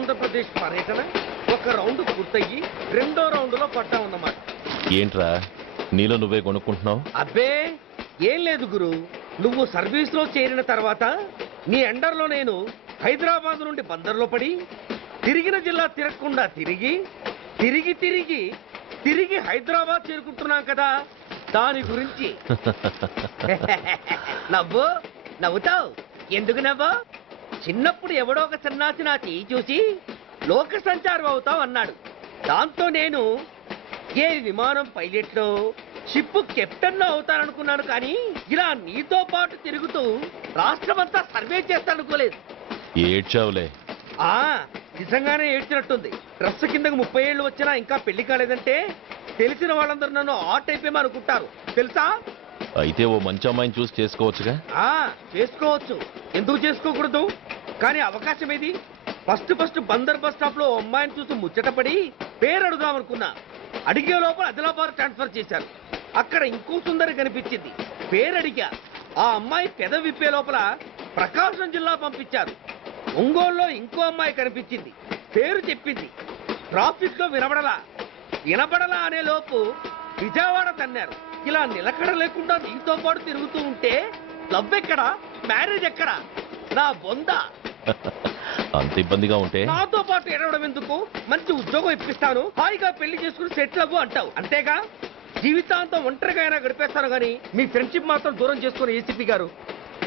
ఆంధ్రప్రదేశ్ పర్యటన ఒక రౌండ్ పూర్తయ్యి రెండో రౌండ్లో పట్టామన్నమాట ఏంట్రా? నీలో నువ్వే కొనుక్కుంటున్నావు? అబ్బే ఏం లేదు గురు. నువ్వు సర్వీస్లో చేరిన తర్వాత నీ అండర్లో నేను హైదరాబాద్ నుండి బందర్లో పడి తిరిగిన జిల్లా తిరగకుండా తిరిగి తిరిగి తిరిగి తిరిగి హైదరాబాద్ చేరుకుంటున్నాం కదా దాని గురించి. నవ్వు నవ్వుతావు? ఎందుకు నవ్వు? చిన్నప్పుడు ఎవడో ఒక సన్నాసి నా చెయ్యి చూసి లోక సంచారం అవుతావు అన్నాడు. దాంతో నేను ఏ విమానం పైలట్లో? షిప్ కెప్టెన్ అవుతాననుకున్నాను కానీ ఇలా నీతో పాటు తిరుగుతూ రాష్ట్రమంతా సర్వే చేస్తాననుకోలేదు. ఏడ్చావులే. ఆ నిజంగానే ఏడ్చినట్టుంది. డ్రెస్ కిందకు ముప్పై ఏళ్ళు వచ్చినా ఇంకా పెళ్ళి కాలేదంటే తెలిసిన వాళ్ళందరూ నన్ను ఆట్ అయిపోయి అనుకుంటారు తెలుసా? అయితే ఓ మంచి అమ్మాయిని చూసి చేసుకోవచ్చుగా? ఆ చేసుకోవచ్చు. ఎందుకు చేసుకోకూడదు? కానీ అవకాశం ఏది? ఫస్ట్ ఫస్ట్ బందర్ బస్ స్టాప్లో అమ్మాయిని చూసి ముచ్చటపడి పేరు అడుగుదాం అనుకున్నా. అడిగే లోపల ఆదిలాబాద్ ట్రాన్స్ఫర్ చేశారు. అక్కడ ఇంకో సుందరి కనిపించింది. పేరు అడిగా. ఆ అమ్మాయి పెద విప్పే లోపల ప్రకాశం జిల్లా పంపించారు. ఒంగోలులో ఇంకో అమ్మాయి కనిపించింది. పేరు చెప్పింది. ట్రాఫిక్లో వినబడలా. వినబడలా అనే లోపు విజయవాడ తన్నారు. ఇలా నిలకడ లేకుండా నీతో పాటు తిరుగుతూ ఉంటే లవ్ ఎక్కడా? మ్యారేజ్ ఎక్కడా? నా బొంద. అంత ఇబ్బందిగా ఉంటే? నాతో పాటు ఎడవడం ఎందుకు? మంచి ఉద్యోగం ఇప్పిస్తాను. హాయిగా పెళ్ళి చేసుకుని సెటిల్ అవ్వు అంటావు. అంతేగా? జీవితాంతం ఒంటరిగా అయినా గడిపేస్తాను గానీ మీ ఫ్రెండ్షిప్ మాత్రం దూరం చేసుకుని ఏసీపీ గారు.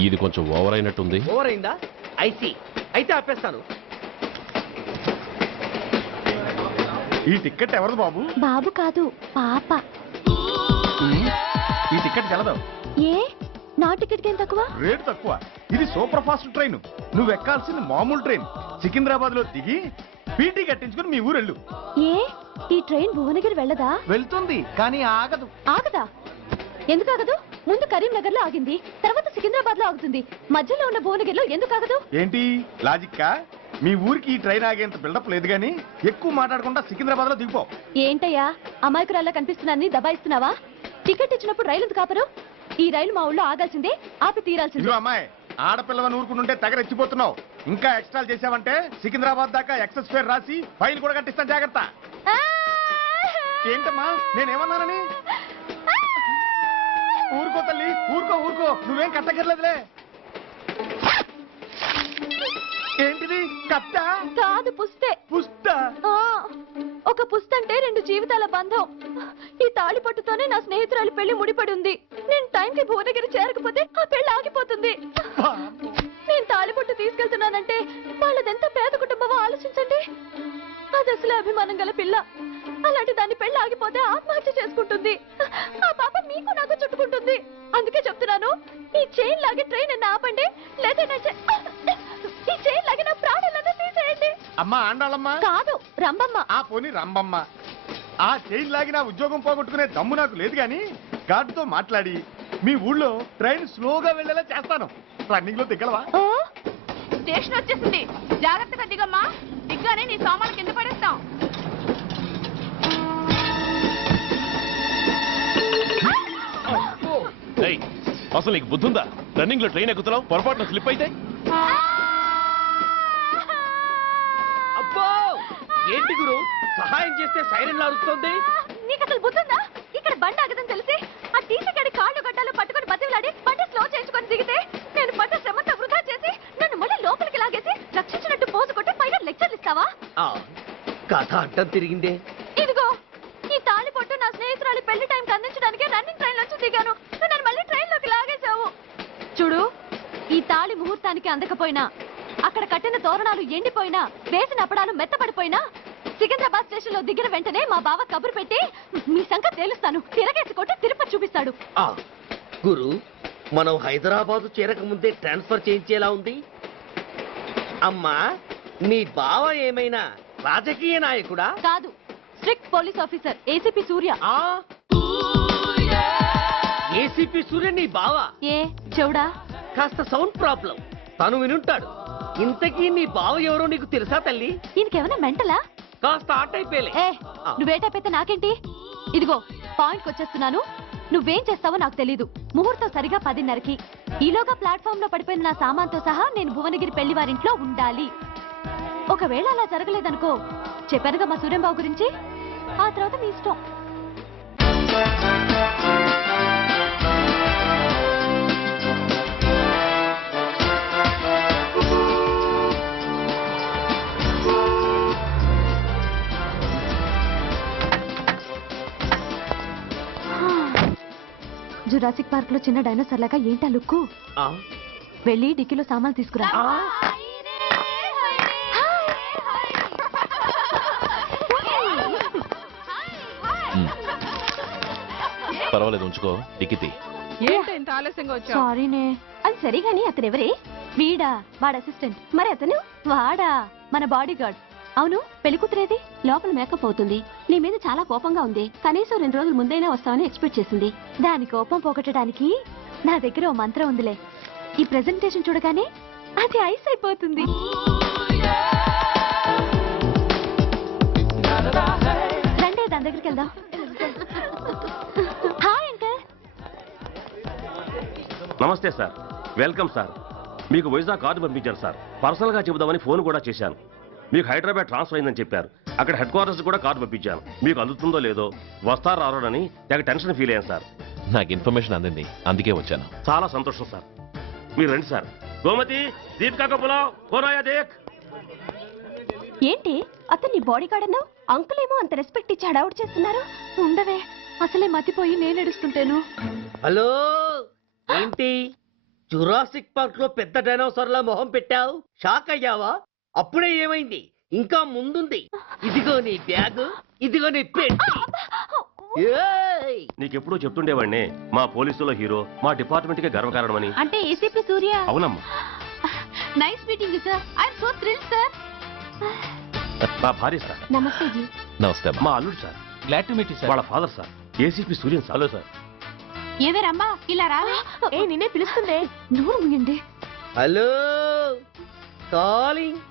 ఇది కొంచెం ఓవర్ అయినట్టుంది. ఓవర్ అయిందా? ఐసీ అయితే ఆపేస్తాను. ఈ టికెట్ ఎవరిది బాబు? బాబు కాదు పాప. ఈ టికెట్ గలదు. ఏ? నా టికెట్కి ఏం తక్కువ? రేటు తక్కువ. ఇది సూపర్ ఫాస్ట్ ట్రైన్. నువ్వు ఎక్కాల్సింది మామూలు ట్రైన్. సికింద్రాబాద్లో దిగి పీటీ కట్టించుకుని మీ ఊరెళ్ళు. ఏ? ఈ ట్రైన్ భువనగిరి వెళ్ళదా? వెళ్తుంది కానీ ఆగదు. ఆగదా? ఎందుకు ఆగదు? ముందు కరీంనగర్లో ఆగింది తర్వాత సికింద్రాబాద్లో ఆగుతుంది. మధ్యలో ఉన్న భువనగిరిలో ఎందుకు ఆగదు? ఏంటి? లాజిక్కా? మీ ఊరికి ఈ ట్రైన్ ఆగేంత బిల్డప్ లేదు కానీ ఎక్కువ మాట్లాడకుండా సికింద్రాబాద్లో దిగిపో. ఏంటయ్యా? అమాయకురాల్లా కనిపిస్తున్నాన్ని దబాయిస్తున్నావా? టికెట్ ఇచ్చినప్పుడు రైలు ఎందుకు ఆపరు? ఈ రైలు మా ఊళ్ళో ఆగాల్సిందే ఆపి తీరాల్సిందే. ఇదిగో అమ్మాయి ఆడపిల్లవని ఊరుకుంటుంటే తెగరెచ్చిపోతున్నావు ఇంకా ఎక్స్ట్రా చేసావంటే సికింద్రాబాద్ దాకా ఎక్సెస్ ఫేర్ రాసి ఫైన్ కూడా కట్టిస్తాను జాగ్రత్త! ఏంటమ్మా నేనేమన్నానని? ఊరుకో తల్లి ఊరుకో ఊరుకో. నువ్వేం కట్టగర్లేదులే ఏంటిది? కట్ట కాదు పుస్తే? ఆ, ఒక పుస్తంటే రెండు జీవితాల బంధం. ఈ తాళి పట్టుతోనే నా స్నేహితురాలు పెళ్ళి ముడిపడి ఉంది నేను టైంకి భువనగిరి చేరకపోతే ఆ పెళ్ళి ఆగిపోతుంది. నేను తాళిపట్టు తీసుకెళ్తున్నానంటే వాళ్ళదెంత పేద కుటుంబమో ఆలోచించండి. అది అసలు అభిమానం గల పిల్ల. అలాంటి దాన్ని పెళ్ళి ఆగిపోతే ఆత్మహత్య చేసుకుంటుంది. ఆ పాప మీకు నాకు చుట్టుకుంటుంది. అందుకే చెప్తున్నాను ఈ చైన్ లాగే ట్రైన్ అన్న ఆపండి. లేదా ఈ చైన్ లాగే అమ్మా ఆండాళ్ళమ్మా. కాదు రంబమ్మ ఆ పోని రంబమ్మ ఆ చైన్ లాగి నా ఉద్యోగం పోగొట్టుకునే దమ్ము నాకు లేదు కానీ గార్డుతో మాట్లాడి మీ ఊళ్ళో ట్రైన్ స్లోగా వెళ్ళేలా చేస్తాను. రన్నింగ్లో దిగలవా? ఓ స్టేషన్ వచ్చేసింది. జాగ్రత్తగా దిగమ్మా. దిగ్గానే నీ సామాన్లు కింద పడేస్తాం. అసలు నీకు బుద్ధుందా? రన్నింగ్లో ట్రైన్ ఎక్కుతున్నావు పొరపాటున స్లిప్ అయితే? ఏంటి గురు? సహాయం చేస్తే సైరన్ అరుస్తుంది నీకు అసలు బుద్ధుందా? ఇక్కడ బండి ఆగదని తెలిసి ఆ టీసీ గడి కాళ్ళు గడ్డాలు పట్టుకొని బతిలాడి బండి స్లో చేయించుకొని దిగితే నేను పడ్డ శ్రమంతా వృధా చేసి నన్ను మళ్ళీ లోపలికి లాగేసి రక్షించినట్టు పోజు కొట్టి పైగా లెక్చర్లు ఇస్తావా? ఆ, కథ అడ్డం తిరిగిందే. ఇదిగో ఈ తాళి పొట్టు నా స్నేహితురాలి పెళ్ళి టైంకి అందించడానికి రన్నింగ్ ట్రైన్ నుంచి దిగాను. నన్ను మళ్ళీ ట్రైన్లోకి లాగేశావు. చూడు ఈ తాళి ముహూర్తానికి అందకపోయినా అక్కడ కట్టిన తోరణాలు ఎండిపోయినా వేసిన అప్పడాలు మెత్తపడిపోయినా సికింద్రాబాద్ స్టేషన్లో దిగిన వెంటనే మా బావ కబురు పెట్టి మీ సంగతి తేలుస్తాను. తిరగేసి కొట్టి తిరుపతి చూపిస్తాడు. ఆ, గురు మనం హైదరాబాదు చేరక ముందే ట్రాన్స్ఫర్ చేయించేలా ఉంది. అమ్మా నీ బావ ఏమైనా రాజకీయ నాయకుడా? కాదు strict police officer ACP Surya. ఆ? ఏసీపీ సూర్య నీ బావ? ఏ చెవుడా? కాస్త సౌండ్ ప్రాబ్లం తను వినుంటాడు. ఇంతకీ నీ బావ ఎవరో నీకు తెలుసా తల్లి? ఈయనకేమైనా మెంటలా? కాస్త ఆట అయిపోయలే. ఏ నువ్వేటైపోతే నాకేంటి? ఇదిగో పాయింట్కి వచ్చేస్తున్నాను. నువ్వేం చేస్తావో నాకు తెలీదు. ముహూర్తం సరిగా పదిన్నరకి. ఈలోగా ప్లాట్ఫామ్లో పడిపోయిన నా సామాన్తో సహా నేను భువనగిరి పెళ్ళి వారింట్లో ఉండాలి. ఒకవేళ అలా జరగలేదనుకో చెప్పానుగా మా సూర్యంబాబు గురించి? ఆ తర్వాత మీ ఇష్టం. జురాసిక్ పార్క్లో చిన్న డైనోసార్ లాగా ఏంటా లుక్కు? ఆ, వెళ్ళి డిక్కీలో సామాన్లు తీసుకురా. పర్వాలేదు ఉంచుకో. టిక్కితి ఏంటి ఇంత ఆలస్యంగా వచ్చావు? సారీనే అది సరే గాని అతను ఎవరే వీడా వాడ అసిస్టెంట్ మరి అతను? వాడా మన బాడీ గార్డ్ అవును పెళ్ళికూతురేది లోపల మేకప్ అవుతుంది. నీ మీద చాలా కోపంగా ఉంది. కనీసం రెండు రోజుల ముందైనా వస్తామని ఎక్స్పెక్ట్ చేసింది. దాని కోపం పోగొట్టడానికి నా దగ్గర ఓ మంత్రం ఉందిలే. ఈ ప్రెజెంటేషన్ చూడగానే అది ఐస్ అయిపోతుంది. రండి దాని దగ్గరికి వెళ్దాం. Hi uncle. నమస్తే సార్. Welcome sir. మీకు వైజాగ్ కార్డు పంపించారు సార్. పర్సనల్గా చెబుదామని ఫోన్ కూడా చేశాను. మీకు హైదరాబాద్ ట్రాన్స్ఫర్ అయిందని చెప్పారు. అక్కడ హెడ్ క్వార్టర్స్ కూడా కార్డు పంపించాను. మీకు అందుతుందో లేదో వస్తారో రారోడని తెగ టెన్షన్ ఫీల్ అయ్యాను సార్. నాకు ఇన్ఫర్మేషన్ అందింది. అందుకే వచ్చాను. చాలా సంతోషం సార్. మీరు రండి సార్. గోమతి దీపికా కపులావ్ కోరాయా దేక్. ఏంటి? అతన్ని బాడీ గార్డ్ అన్నావు? అంకుల్ ఏమో అంత రెస్పెక్ట్ ఇచ్చి హడావుడు చేస్తున్నారు? ఉండవే. అసలే మతిపోయి నేను ఏడుస్తుంటాను. హలో! ఏంటి? జురాసిక్ పార్క్లో పెద్ద డైనోసార్ల మొహం పెట్టావు? షాక్ అయ్యావా? అప్పుడే ఏమైంది? ఇంకా ముందుంది. ఇదిగో నీ బ్యాగ్ ఇదిగో నీ పెట్టి. ఏయ్! నీకెప్పుడూ చెప్తుండేవాడిని మా పోలీసులో హీరో మా డిపార్ట్మెంట్కే గర్వకారణమని. అంటే ఏసీపీ సూర్య? అవునమ్మా. Nice meeting sir. I'm so thrill sir. మా భార్య సార్. నమస్తే జీ. నమస్తే మా అల్లుడు సార్. గ్లాడ్ టు మీట్ వాళ్ళ father sir. ACP Suryan sir. Hello sir. ఏవేరమ్మా ఇలా రావే ఏ నిన్నే పిలుస్తుందే నూరు ముయ్యండి hello calling.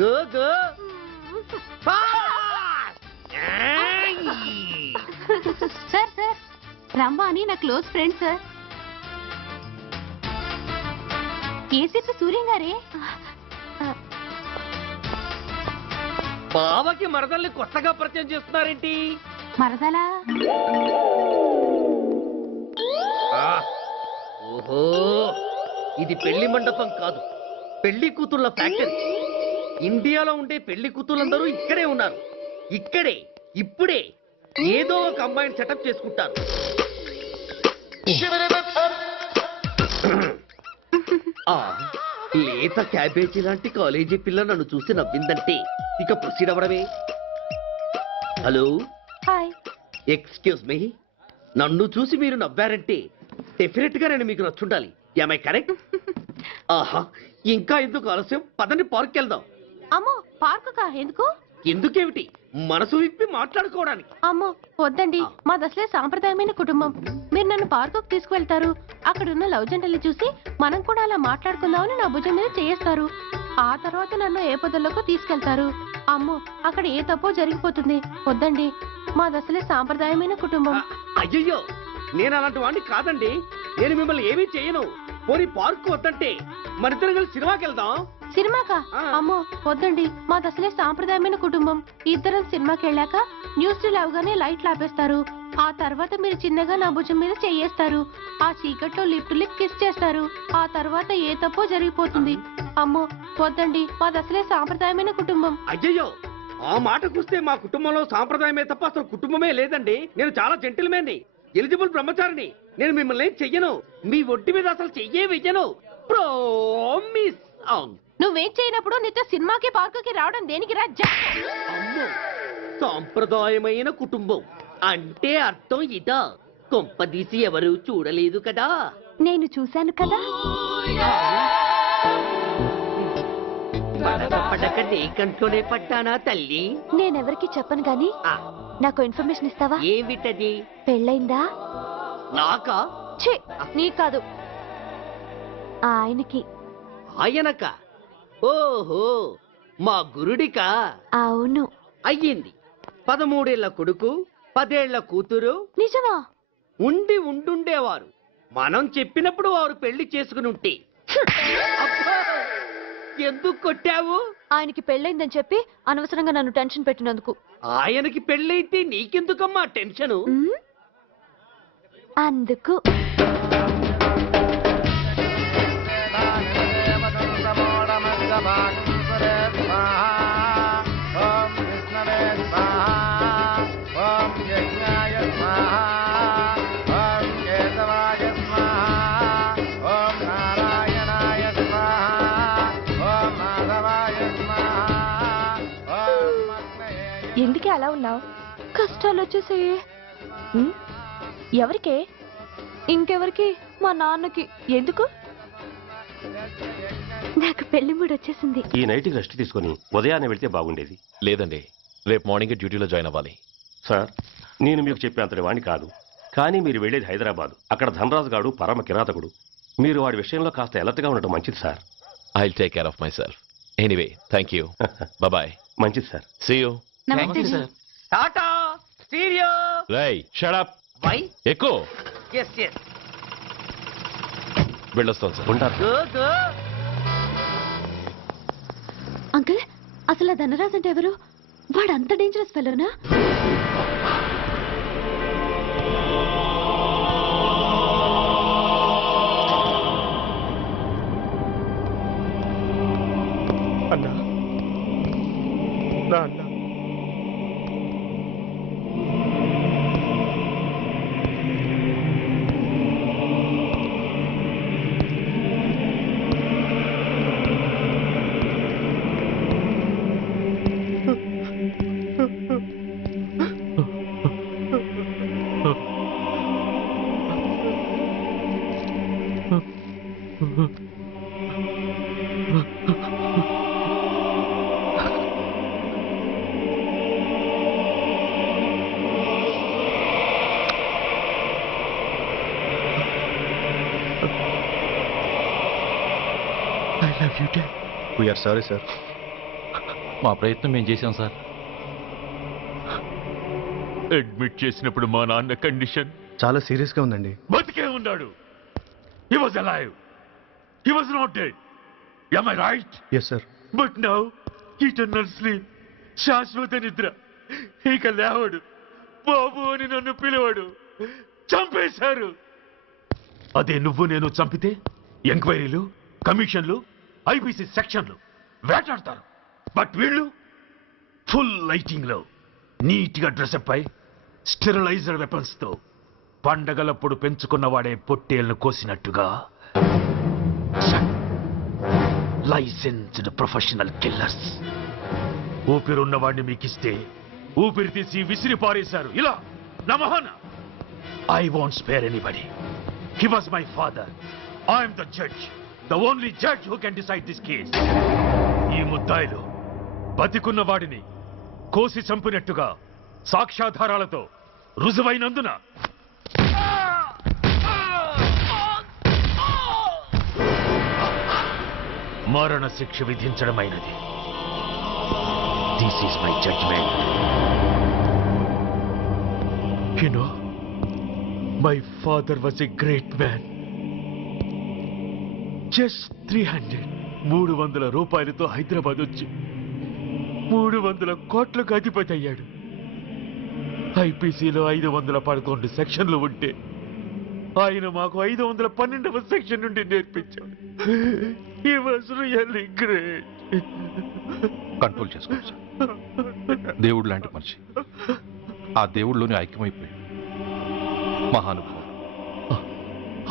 Go go. Sir sir. Rambha అని నా close friend sir. ACP Suryam గారే? బావకి మరదల్ని కొత్తగా పరిచయం చేస్తున్నారేంటి? మరదలా? ఓహో ఇది పెళ్ళి మండపం కాదు. పెళ్ళి కూతుళ్ళ ఫ్యాక్టరీ. ఇండియాలో ఉండే పెళ్ళి కూతుళ్ళందరూ ఇక్కడే ఉన్నారు. ఇక్కడే ఇప్పుడే ఏదో ఒక అమ్మాయిని సెటప్ చేసుకుంటారు. ఆ, లేత క్యాబేజీ లాంటి కాలేజీ పిల్ల నన్ను చూసి నవ్విందంటే ఇక ప్రొసీడ్ అవ్వడమే. హలో? హాయ్ ఎక్స్క్యూజ్ మీ నన్ను చూసి మీరు నవ్వారంటే డెఫినెట్గా నేను మీకు నచ్చుండాలి. ఐ కరెక్ట్ ఆహా ఇంకా ఎందుకు ఆలస్యం? పదండి పార్క్ వెళ్దాం. అమ్మో పార్కు కా ఎందుకు? ఎందుకేమిటి? మనసు విప్పి మాట్లాడుకోవడానికి. అమ్మో వద్దండి. మాది అసలే సాంప్రదాయమైన కుటుంబం. మీరు నన్ను పార్కుకు తీసుకువెళ్తారు. అక్కడ ఉన్న లవ్ జంటలు చూసి మనం కూడా అలా మాట్లాడుకుందామని నా భుజం మీద చేస్తారు ఆ తర్వాత నన్ను ఏ పొదల్లోకి తీసుకెళ్తారు. అమ్మో అక్కడ ఏ తప్పో జరిగిపోతుంది. వద్దండి. మాది అసలే సాంప్రదాయమైన కుటుంబం. అయ్యయ్యో నేను అలాంటి వాడిని కాదండి. నేను మిమ్మల్ని ఏమీ చేయను. పోనీ పార్క్ వద్దంటే మరిద్దరం కలిసి సినిమాకి వెళ్దాం? సినిమాకా? ఆ. అమ్మో వద్దండి. మాది అసలే సాంప్రదాయమైన కుటుంబం. ఇద్దరం సినిమాకి వెళ్ళాక న్యూస్ అవగానే లైట్లు ఆపేస్తారు. ఆ తర్వాత మీరు చిన్నగా నా భుజం మీద చెయ్యేస్తారు ఆ చీకట్లో లిప్ టు లిప్ కిస్ చేస్తారు. ఆ తర్వాత ఏ తప్పో జరిగిపోతుంది. అమ్మో వద్దండి. మాది అసలే సాంప్రదాయమైన కుటుంబం. అయ్యయ్యో ఆ మాటకొస్తే మా కుటుంబంలో సాంప్రదాయమే తప్ప అసలు కుటుంబమే లేదండి. నేను చాలా జెంటిల్మేన్ని ఎలిజిబుల్ బ్రహ్మచారిని. నేను మిమ్మల్ని ఏం చెయ్యను. మీ ఒంటి మీద అసలు చెయ్యే వెయ్యను. ప్రామిస్ అవును. నువ్వేం చేయనప్పుడు నీతో సినిమాకి పార్కుకి రావడం దేనికి రా అమ్మో. సాంప్రదాయమైన కుటుంబం. అంటే అర్థం ఇదా? కొంపదీసి ఎవరు చూడలేదు కదా? నేను చూశాను కదా. పడక పడక నీ కంట్లోనే పడ్డానా తల్లి? నేనెవరికి చెప్పను గాని? ఆ, నాకు ఇన్ఫర్మేషన్ ఇస్తావా? ఏమిటది? పెళ్ళైందా? నాకా? ఛీ నీ కాదు ఆయనకి. ఆయనక? ఓహో మా గురుడికా? అవును. అయ్యింది. పదమూడేళ్ళ కొడుకు పదేళ్ళ కూతురు. నిజమా? ఉండి ఉండుండేవారు. మనం చెప్పినప్పుడు వారు పెళ్ళి చేసుకుని ఉంటే అబ్బా! ఎందుకు కొట్టావు? ఆయనకి పెళ్ళైందని చెప్పి అనవసరంగా నన్ను టెన్షన్ పెట్టినందుకు. ఆయనకి పెళ్ళైతే నీకెందుకమ్మా టెన్షను? అందుకు. ఎందుకే అలా ఉన్నావు? కష్టాలు వచ్చేసాయి? ఎవరికే? ఇంకెవరికి? మా నాన్నకి. ఎందుకు? నాకు పెళ్ళి మూడు వచ్చేసింది. ఈ నైట్కి రెస్ట్ తీసుకొని ఉదయాన్నే వెళ్తే బాగుండేది. లేదండి రేపు మార్నింగ్ డ్యూటీలో జాయిన్ అవ్వాలి. సార్ నేను మీకు చెప్పేంతటి వాణ్ణి కాదు. కానీ మీరు వెళ్ళేది హైదరాబాద్. అక్కడ ధనరాజు గాడు పరమ కిరాతకుడు. మీరు వాడి విషయంలో కాస్త ఎలర్ట్గా ఉండటం మంచిది sir. I take care of myself anyway thank you bye మంచిది సార్. See you. టాటా స్టీరియో రై షడప్ వై ఎక్కువ ఎస్ ఎస్ వెళ్ళొస్తాను సార్. ఉంటారు. గో గో అంకుల్ అసలు ఆ ధనరాజ్ అంటే ఎవరు? వాడు అంత dangerous ఫెలోనా love you dad we're sorry sir మా ప్రయత్నం మేము చేశాం సార్. అడ్మిట్ చేసినప్పుడు మా నాన్న కండిషన్? చాలా సీరియస్గా ఉందండి. బతికే ఉన్నాడు. He was alive he was not dead am I right yes sir but now eternal sleep శాశ్వత నిద్ర ఇక లేవడు. బాబు అని నన్ను పిలవడు. చంపేశారు. అదే నువ్వు నేను చంపితే? ఎంక్వైరీలు కమిషన్లు ఐబీసీ సెక్షన్లు వేటాడతారు. బట్ వీళ్ళు ఫుల్ లైటింగ్లో నీట్గా డ్రెస్అప్ అయి స్టెరిలైజర్ వెపన్స్తో పండగలప్పుడు పెంచుకున్న వాడే పొట్టేళ్ళను కోసినట్టుగా లైసెన్స్డ్ ప్రొఫెషనల్ కిల్లర్స్. ఊపిరున్న వాడిని మీకిస్తే ఊపిరి తీసి విసిరి పారేశారు. ఇలా నమహన. I want spare anybody. He was my father. I'm the judge. The only judge who can decide this case. ఈ ముద్దాయిలు బతికున్న వాడిని కోసి చంపినట్టుగా సాక్ష్యాధారాలతో రుజువైనందున మరణ శిక్ష విధించడమైనది. This is my judgement you know my father was a great man just three hundred. మూడు వందల రూపాయలతో హైదరాబాద్ వచ్చి మూడు వందల కోట్లకు అధిపతి అయ్యాడు. ఐపీసీలో ఐదు వందల పదకొండు సెక్షన్లు ఉంటే ఆయన మాకు ఐదు వందల పన్నెండవ సెక్షన్ నుండి నేర్పించాడు. He was really great control చేసుకోండి సార్ దేవుడు లాంటి మనిషి. ఆ దేవుడిలోనే ఐక్యమైపోయాడు. మహానుభావుడు.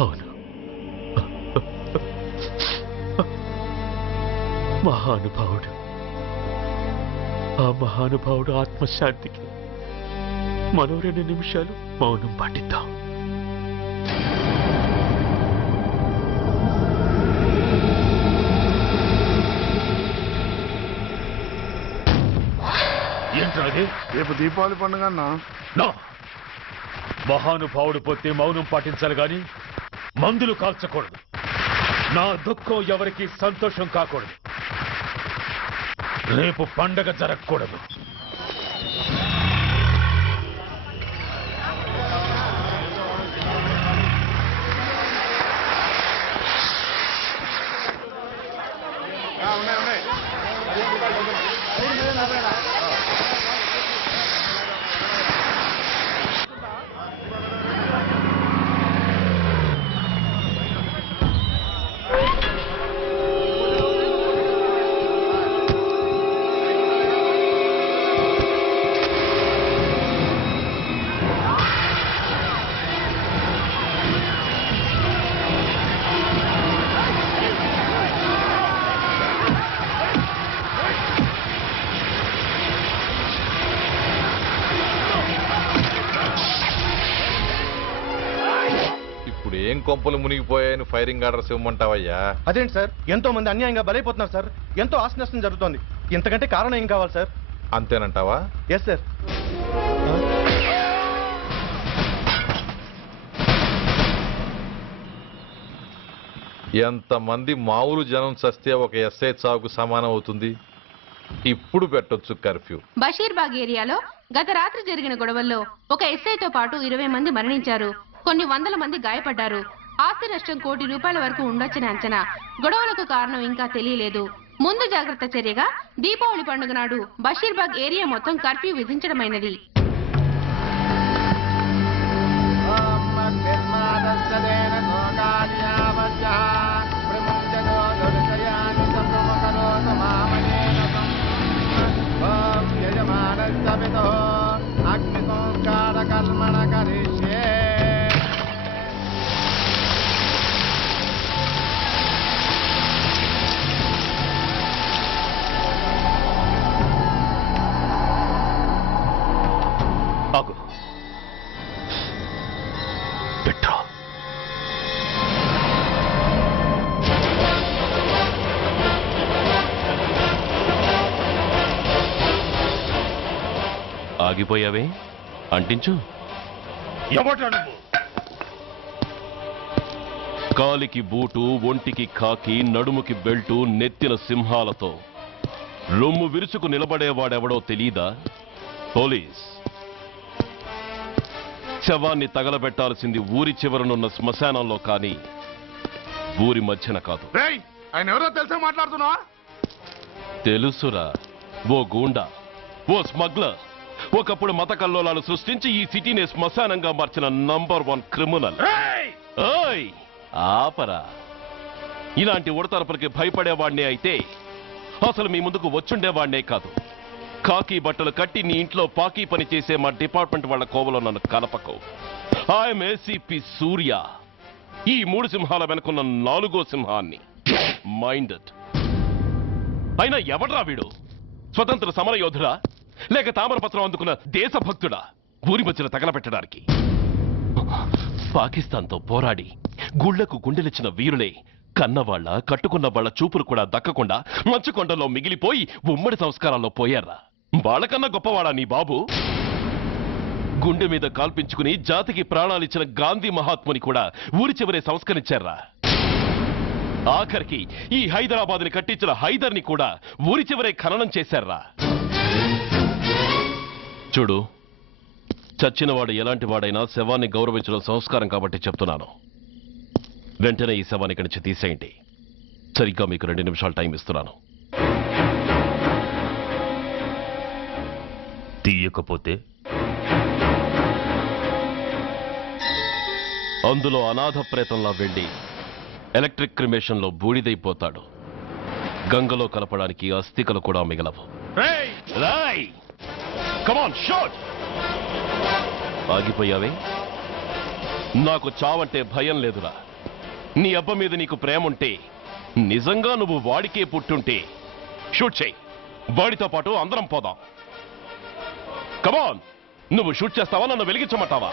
అవును. మహానుభావుడు. ఆ మహానుభావుడు ఆత్మశాంతికి మరో రెండు నిమిషాలు మౌనం పాటిద్దాం. రేపు దీపావళి పండుగ అన్నా. మహానుభావుడు పోతే మౌనం పాటించాలి గాని మందులు కాల్చకూడదు. నా దుఃఖం ఎవరికి సంతోషం కాకూడదు. రేపు పండగ జరగకూడదు. కొంపలు మునిగిపోయాయని ఫైరింగ్ ఆర్డర్స్ ఇవ్వమంటావయ్యా? అదేంటి సార్? ఎంతో మంది అన్యాయంగా బలైపోతున్నారు సార్. ఎంతో ఆస్తి నష్టం జరుగుతోంది. ఇంతకంటే కారణం ఏం కావాలి సార్? అంతేనంటావా? ఎస్ సార్ ఎంతమంది మామూలు జనం చస్తే ఒక ఎస్ఐ చావుకు సమానం అవుతుంది? ఇప్పుడు పెట్టొచ్చు కర్ఫ్యూ. బషీర్బాగ్ ఏరియాలో గత రాత్రి జరిగిన గొడవల్లో ఒక ఎస్ఐతో పాటు ఇరవై మంది మరణించారు. కొన్ని వందల మంది గాయపడ్డారు. ఆస్తి నష్టం కోటి రూపాయల వరకు ఉండొచ్చని అంచనా. గొడవలకు కారణం ఇంకా తెలియలేదు. ముందు జాగ్రత్త చర్యగా దీపావళి పండుగ నాడు బషీర్బాగ్ ఏరియా మొత్తం కర్ఫ్యూ విధించడమైనది. ఆగిపోయావే? అంటించు. కాలికి బూటు ఒంటికి కాకి నడుముకి బెల్టు నెత్తిన సింహాలతో. రొమ్ము విరుచుకు నిలబడేవాడెవడో తెలీదా? పోలీస్. శవాన్ని తగలబెట్టాల్సింది ఊరి చివరనున్న శ్మశానంలో కానీ ఊరి మధ్యన కాదు. ఆయన ఎవరో తెలిసే మాట్లాడుతున్నావా? తెలుసురా ఓ గూండా ఓ స్మగ్లర్. ఒకప్పుడు మత కల్లోలాలు సృష్టించి ఈ సిటీని శ్మశానంగా మార్చిన నంబర్ వన్ క్రిమినల్. ఓయ్! ఆపరా. ఇలాంటి ఉడతరపులకి భయపడేవాణ్ణే అయితే అసలు మీ ముందుకు వచ్చుండేవాణ్ణే కాదు. కాకి బట్టలు కట్టి నీ ఇంట్లో పాకీ పని చేసే మా డిపార్ట్మెంట్ వాళ్ళ కోవలో నన్ను కలపకు. I'm ACP Surya. ఈ మూడు సింహాల వెనుకున్న నాలుగో సింహాన్ని. మైండెడ్ అయినా ఎవడ్రా వీడు? స్వతంత్ర సమర యోధుడా లేక తామరపత్రం అందుకున్న దేశభక్తుడా? ఊరి మధ్యన తగలబెట్టడానికి. పాకిస్తాన్తో పోరాడి గుళ్ళకు గుండెలిచ్చిన వీరులే కన్నవాళ్ళ కట్టుకున్న వాళ్ళ చూపులు కూడా దక్కకుండా మంచుకొండలో మిగిలిపోయి ఉమ్మడి సంస్కారాల్లో పోయారా? వాళ్ళకన్నా గొప్పవాడా నీ బాబు? గుండె మీద కాల్పించుకుని జాతికి ప్రాణాలిచ్చిన గాంధీ మహాత్ముని కూడా ఊరి చివరే సంస్కరించారా? ఆఖరికి ఈ హైదరాబాద్ని కట్టించిన హైదర్ని కూడా ఊరి చివరే ఖననం చేశారా? చూడు చచ్చినవాడు ఎలాంటి వాడైనా శవాన్ని గౌరవించడం సంస్కారం కాబట్టి చెప్తున్నాను. వెంటనే ఈ శవాన్ని ఇక్కడి నుంచి తీసేయండి. సరిగ్గా మీకు రెండు నిమిషాలు టైం ఇస్తున్నాను. తీయకపోతే? అందులో అనాథ ప్రేతంలా వెళ్ళి ఎలక్ట్రిక్ క్రిమేషన్లో బూడిదైపోతాడు. గంగలో కలపడానికి అస్థికలు కూడా మిగలవు. రేయ్! రాయ్! కమాన్ షాట్ ఆగిపోయావే? నాకు చావంటే భయం లేదురా. నీ అబ్బ మీద నీకు ప్రేమ ఉంటే నిజంగా నువ్వు వాడికే పుట్టుంటే షూట్ చేయి. వాడితో పాటు అందరం పోదాం. కమాన్ నువ్వు షూట్ చేస్తావా? నన్ను వెలిగించమంటావా?